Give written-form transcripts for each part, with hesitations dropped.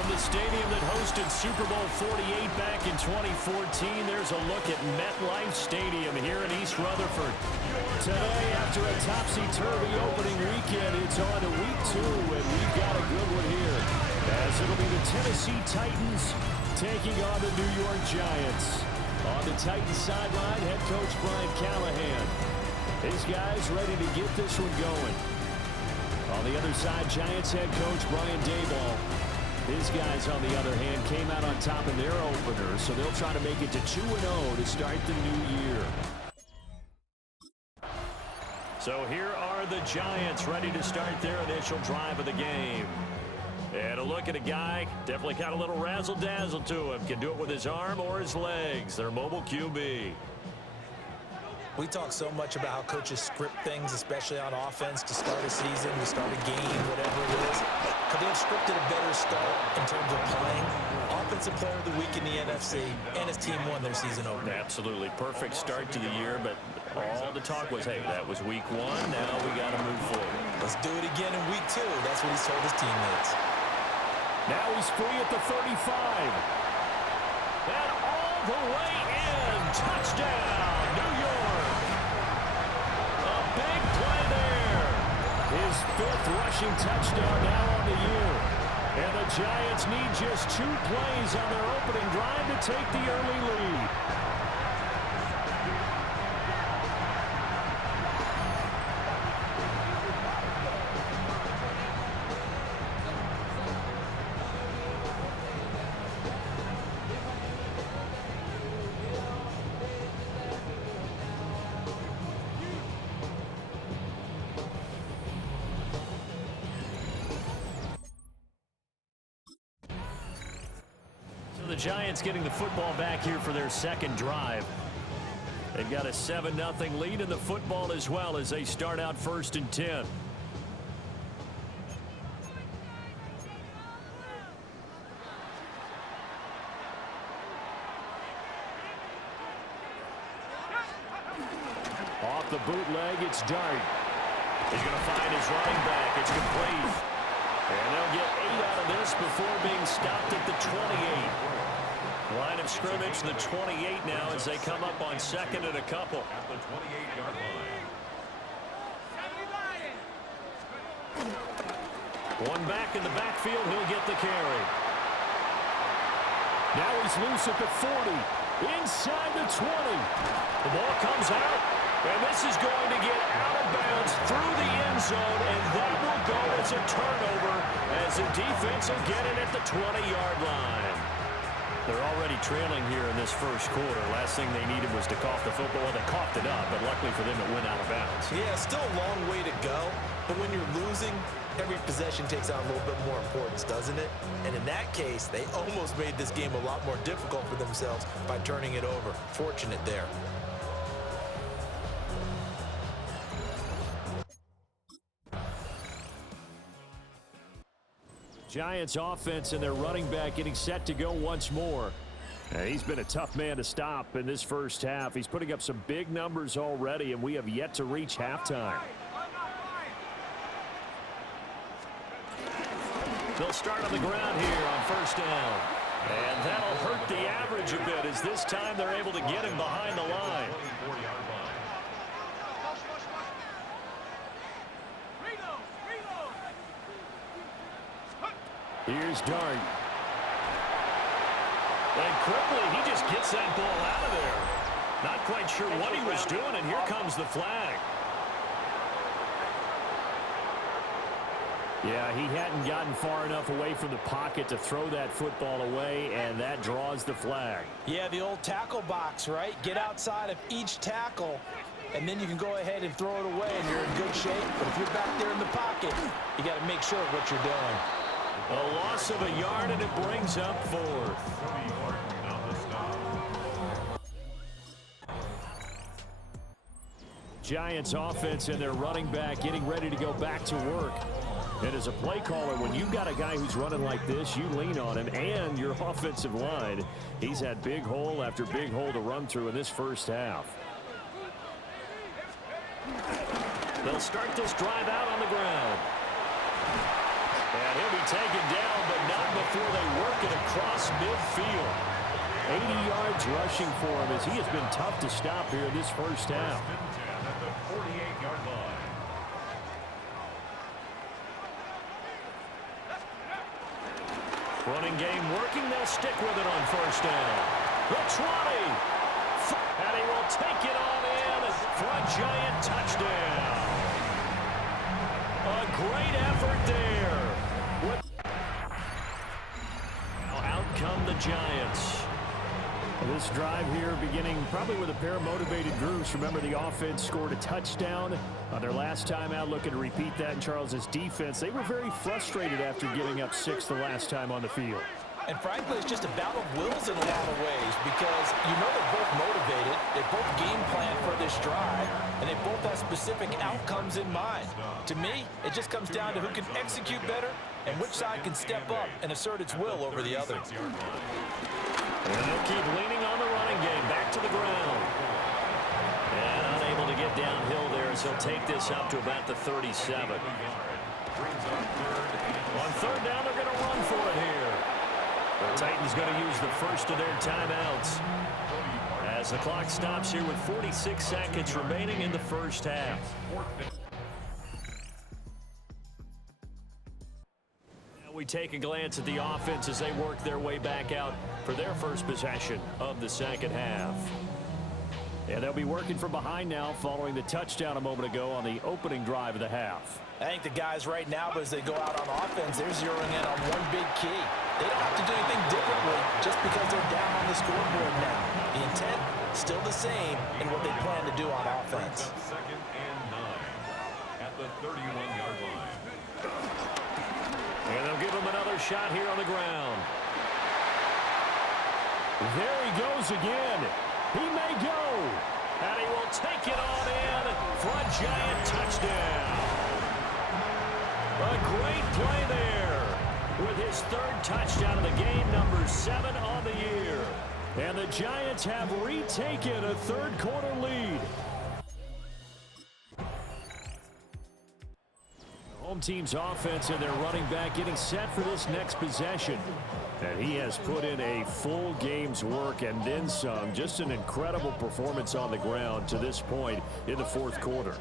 From the stadium that hosted Super Bowl 48 back in 2014, there's a look at MetLife Stadium here in East Rutherford. Today, after a topsy-turvy opening weekend, it's on to week 2, and we've got a good one here, as it'll be the Tennessee Titans taking on the New York Giants. On the Titans sideline, head coach Brian Callahan. His guys ready to get this one going. On the other side, Giants head coach Brian Daboll. His guys, on the other hand, came out on top in their opener, so they'll try to make it to 2-0 to start the new year. So here are the Giants ready to start their initial drive of the game. And a look at a guy, definitely got a little razzle-dazzle to him. Can do it with his arm or his legs. Their mobile QB. We talk so much about how coaches script things, especially on offense, to start a season, to start a game, whatever it is. Could they have scripted a better start in terms of playing? Offensive player of the week in the NFC, and his team won their season opener. Absolutely perfect start to the year, but all the talk was, hey, that was week 1. Now we got to move forward. Let's do it again in week 2. That's what he's told his teammates. Now he's free at the 35. And all the way in. Touchdown, New York. A big play there. His 5th rushing touchdown now on the year. And the Giants need just 2 plays on their opening drive to take the early lead. The Giants getting the football back here for their second drive. They've got a 7-0 lead in the football as well as they start out 1st and 10. Off the bootleg, it's Dart. He's going to find his running back. It's complete. And they'll get 8 out of this before being stopped at the 28. Line of scrimmage, the 28 now as they come up on 2nd and a couple. At the 28-yard line. One back in the backfield, he'll get the carry. Now he's loose at the 40. Inside the 20. The ball comes out, and this is going to get out of bounds through the end zone, and that will go as a turnover as the defense will get it at the 20-yard line. They're already trailing here in this first quarter. Last thing they needed was to cough the football. Well, they coughed it up, but luckily for them, it went out of bounds. Yeah, still a long way to go, but when you're losing, every possession takes on a little bit more importance, doesn't it? And in that case, they almost made this game a lot more difficult for themselves by turning it over. Fortunate there. Giants offense and their running back getting set to go once more. He's been a tough man to stop in this first half. He's putting up some big numbers already, and we have yet to reach halftime. They'll start on the ground here on 1st down. And that'll hurt the average a bit as this time they're able to get him behind the line. Here's Dart. And quickly, he just gets that ball out of there. Not quite sure what he was doing, and here comes the flag. Yeah, he hadn't gotten far enough away from the pocket to throw that football away, and that draws the flag. Yeah, the old tackle box, right? Get outside of each tackle, and then you can go ahead and throw it away, and you're in good shape. But if you're back there in the pocket, you got to make sure of what you're doing. A loss of a yard, and it brings up 4th. Giants offense and their running back getting ready to go back to work. And as a play caller, when you've got a guy who's running like this, you lean on him and your offensive line. He's had big hole after big hole to run through in this first half. They'll start this drive out on the ground. And he'll be taken down, but not before they work it across midfield. 80 yards rushing for him as he has been tough to stop here in this first half. At the 48-yard line. Running game working. They'll stick with it on first down. The 20. And he will take it on in for a giant touchdown. A great effort there. Now out come the Giants. This drive here beginning probably with a pair of motivated groups. Remember, the offense scored a touchdown on their last time out. Looking to repeat that in Charles's defense. They were very frustrated after giving up 6 the last time on the field. And frankly, it's just a battle of wills in a lot of ways because you know they're both motivated. They both game plan for this drive, and they both have specific outcomes in mind. To me, it just comes down to who can execute better and which side can step up and assert its will over the other. And they'll keep leaning on the running game. Back to the ground. And unable to get downhill there as he'll take this up to about the 37. On third down, they're going to run for it here. The Titans going to use the first of their timeouts as the clock stops here with 46 seconds remaining in the first half. We take a glance at the offense as they work their way back out for their first possession of the second half. And they'll be working from behind now following the touchdown a moment ago on the opening drive of the half. I think the guys right now, as they go out on offense, they're zeroing in on one big key. They don't have to do anything differently just because they're down on the scoreboard now. The intent, still the same in what they plan to do on offense. Second and 9 at the 31-yard line. And they'll give him another shot here on the ground. There he goes again. He may go. And he will take it on in for a giant touchdown. A great play there with his third touchdown of the game, number 7 on the year. And the Giants have retaken a third-quarter lead. Home team's offense and their running back getting set for this next possession. And he has put in a full game's work and then some. Just an incredible performance on the ground to this point in the fourth quarter.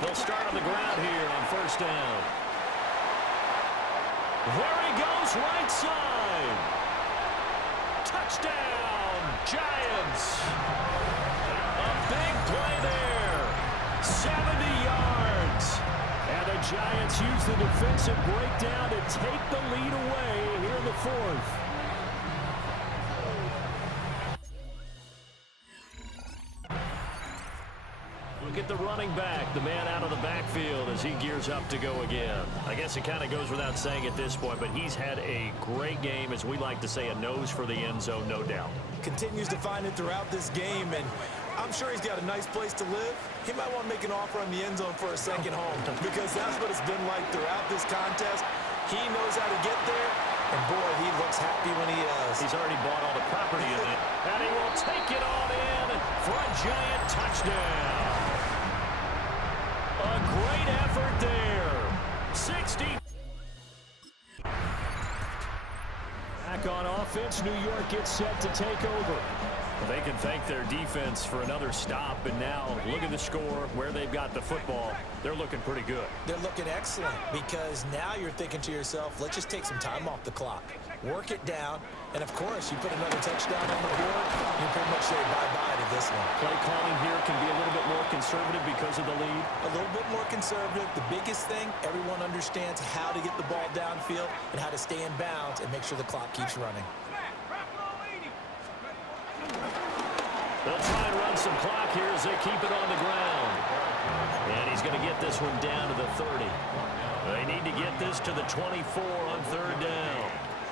They'll start on the ground here on first down. There he goes, right side. Touchdown, Giants. A big play there. 70 yards. And the Giants use the defensive breakdown to take the lead away here in the fourth. Look at the running back, the man out of the backfield as he gears up to go again. I guess it kind of goes without saying at this point, but he's had a great game, as we like to say, a nose for the end zone, no doubt. Continues to find it throughout this game, and I'm sure he's got a nice place to live. He might want to make an offer on the end zone for a second home because that's what it's been like throughout this contest. He knows how to get there, and boy, he looks happy when he is. He's already bought all the property in it, and he will take it on in for a giant touchdown. A great effort there. 60. Back on offense, New York gets set to take over. They can thank their defense for another stop, and now look at the score, where they've got the football. They're looking pretty good. They're looking excellent because now you're thinking to yourself, let's just take some time off the clock, work it down, and of course, you put another touchdown on the board, you pretty much say bye-bye to this one. Play calling here can be a little bit more conservative because of the lead. A little bit more conservative. The biggest thing, everyone understands how to get the ball downfield and how to stay in bounds and make sure the clock keeps running. They'll try and run some clock here as they keep it on the ground. And he's going to get this one down to the 30. They need to get this to the 24 on third down.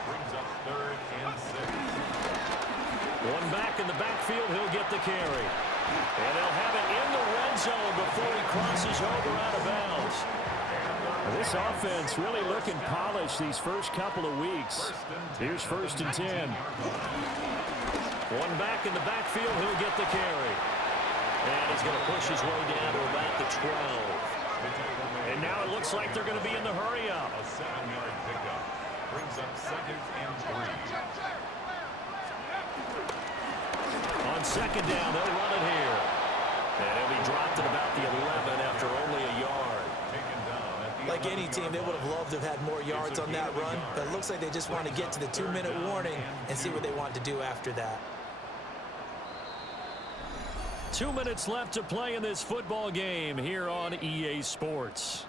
Brings up third and 6. One back in the backfield, he'll get the carry. And they'll have it in the red zone before he crosses over out of bounds. This offense really looking polished these first couple of weeks. Here's first and 10. One back in the backfield, he'll get the carry. And he's going to push his way down to about the 12. And now it looks like they're going to be in the hurry-up. A 7-yard pickup brings up 2nd and 3. On 2nd down, they'll run it here. And he'll be dropped at about the 11 after only a yard. Taken down at the Like any team, they would have loved to have had more yards on that run, but it looks like they just want to get to the 2-minute warning and see what they want to do after that. 2 minutes left to play in this football game here on EA Sports.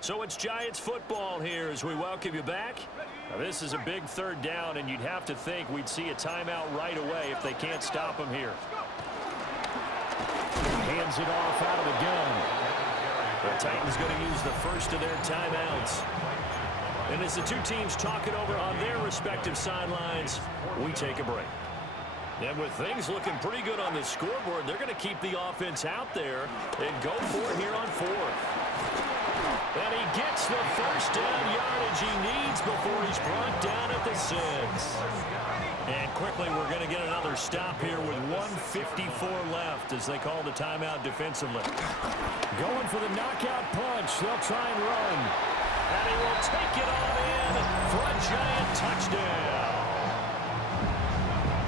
So it's Giants football here as we welcome you back. Now this is a big 3rd down, and you'd have to think we'd see a timeout right away if they can't stop them here. Hands it off out of the gun. The Titans going to use the first of their timeouts. And as the two teams talk it over on their respective sidelines, we take a break. And with things looking pretty good on the scoreboard, they're going to keep the offense out there and go for it here on 4th. And he gets the first down yardage he needs before he's brought down at the 6. And quickly, we're going to get another stop here with 1:54 left as they call the timeout defensively. Going for the knockout punch. They'll try and run. And he will take it on in for a Giant touchdown.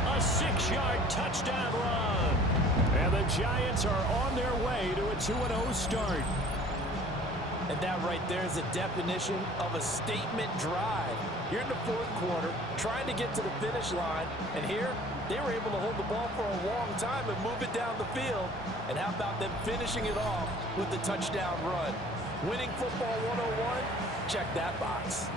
A 6-yard touchdown run. And the Giants are on their way to a 2-0 start. And that right there is a definition of a statement drive. You're in the 4th quarter, trying to get to the finish line, and here they were able to hold the ball for a long time and move it down the field. And how about them finishing it off with the touchdown run? Winning football 101? Check that box.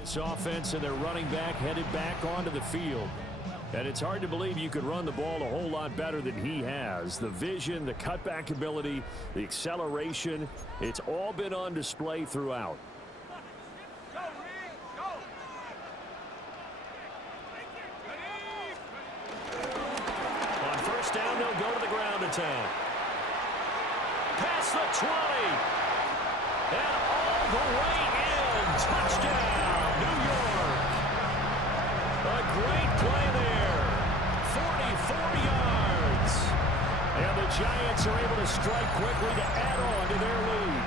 This offense and their running back headed back onto the field. And it's hard to believe you could run the ball a whole lot better than he has. The vision, the cutback ability, the acceleration, it's all been on display throughout. On 1st down, they'll go to the ground attack. Past the 20. And all the way in. Touchdown, New York. A great play there. 44 yards. And the Giants are able to strike quickly to add on to their lead.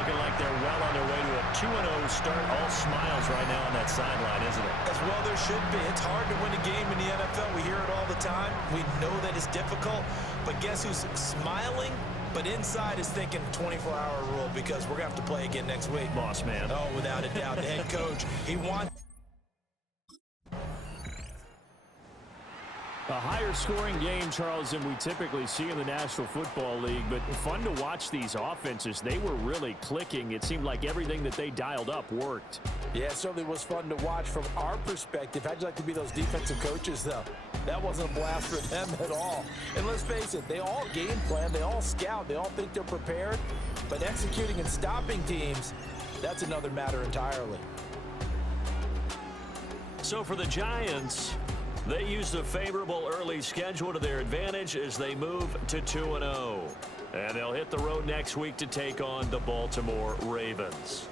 Looking like they're well on their way to a 2-0 start. All smiles right now on that sideline, isn't it? As well there should be. It's hard to win a game in the NFL. We hear it all the time. We know that it's difficult. But guess who's smiling? But inside is thinking 24-hour rule because we're going to have to play again next week. Boss man. Oh, without a doubt. The head coach, he wants. A higher scoring game, Charles, than we typically see in the National Football League, but fun to watch these offenses. They were really clicking. It seemed like everything that they dialed up worked. Yeah, it certainly was fun to watch from our perspective. How'd you like to be those defensive coaches, though? That wasn't a blast for them at all. And let's face it, they all game plan, they all scout, they all think they're prepared, but executing and stopping teams, that's another matter entirely. So for the Giants, they used a favorable early schedule to their advantage as they move to 2-0. And they'll hit the road next week to take on the Baltimore Ravens.